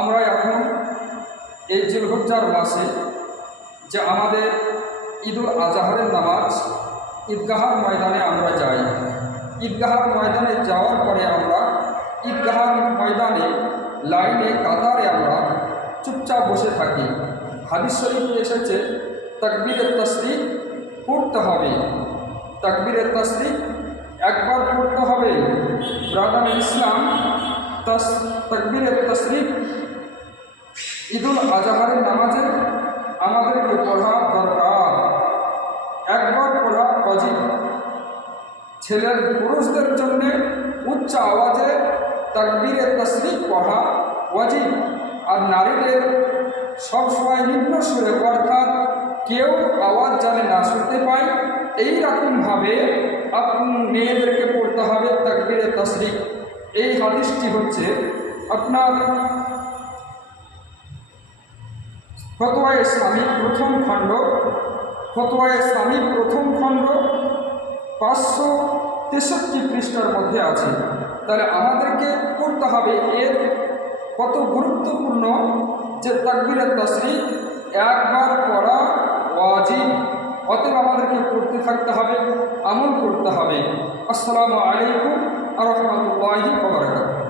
আমরা এখন এই জিলহজ্জার মাসে যে আমাদের ঈদুল আজহারের নামাজ ঈদগাহার ময়দানে আমরা যাই। ঈদগাহার ময়দানে যাওয়ার পরে আমরা ঈদগাহার ময়দানে লাইনে কাতারে আমরা চুপচাপ বসে থাকি। হাদিস শরীফে এসেছে তাকবীরে তাসরিক পড়তে হবে। তাকবীরে তাসরিক একবার পড়তে হবে। ব্রাদার ইসলাম, তাকবীরে তাসরিক ঈদুল আজহারের নামাজে আমাদেরকে পড়া দরকার, একবার পড়া ওয়াজিব। ছেলের পুরুষদের জন্য উচ্চ আওয়াজে তাকবীরে তাসরিক পড়া ওয়াজিব, আর নারীদের সবসময় নিম্ন সুরে, অর্থাৎ কেউ আওয়াজ জানে না শুনতে পায়, এইরকমভাবে মেয়েদেরকে পড়তে হবে তাকবীরে তাসরিক। এই হাদিসটি হচ্ছে আপনার ফতোয়া ইসলামী প্রথম খণ্ড, ফতোয়া ইসলামী প্রথম খণ্ড 563 পৃষ্ঠার মধ্যে আছে। তাহলে আমাদেরকে পড়তে হবে। এর কত গুরুত্বপূর্ণ যে তাকবীরে তাসরিক একবার পড়া ওয়াজিব। অতএব আমাদেরকে পড়তে থাকতে হবে, আমল করতে হবে। আসসালামু আলাইকুম ওয়া রাহমাতুল্লাহি ওয়া বারাকাতুহু।